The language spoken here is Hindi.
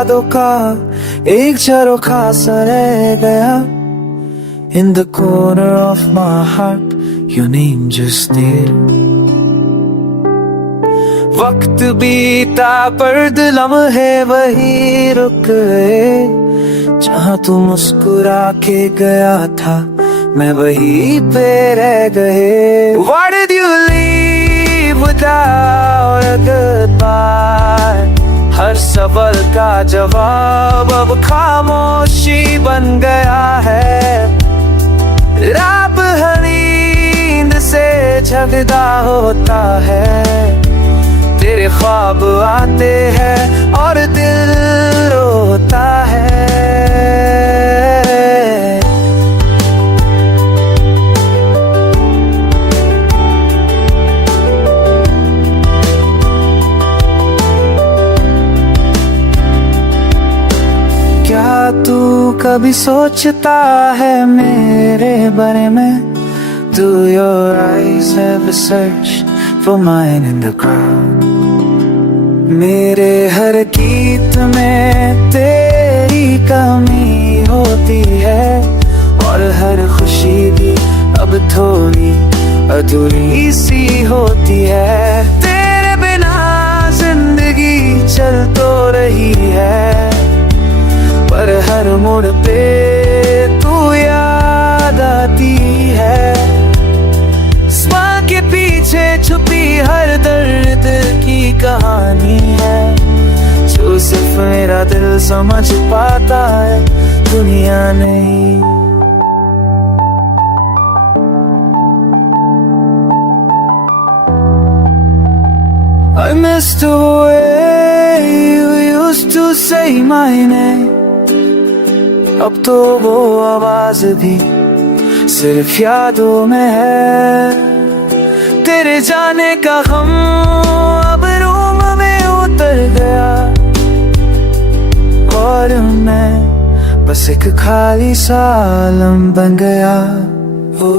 यादों का एक झरोखा सा रह गया। In the corner of my heart, your name just there. वक्त बीता पर लम्हे वही रुक गए, जहाँ तू मुस्कुरा के गया था मैं वहीं पे रह गए। Why did you leave without a goodbye? हर सवाल का जवाब अब खामोशी बन गया है। रात हर नींद से झगड़ा होता है, तेरे ख्वाब आते हैं और दिल रोता है। क्या तू कभी सोचता है मेरे बारे में? Do your eyes ever search for mine in the crowd? मेरे हर गीत में तेरी कमी होती है, और हर खुशी भी अब थोड़ी अधूरी सी होती है। तेरे बिना जिंदगी चल तो रही है, पर हर मोड़ पे तू याद आती है। स्माइल के पीछे छुपी हर दर्द की कहानी है, जो सिर्फ मेरा दिल समझ पाता है, दुनिया नहीं। I missed the way you used to say my name. अब तो वो आवाज भी सिर्फ यादों में है। तेरे जाने का गम अब रूम में उतर गया, और मैं बस एक खाली सा आलम बन गया। ओ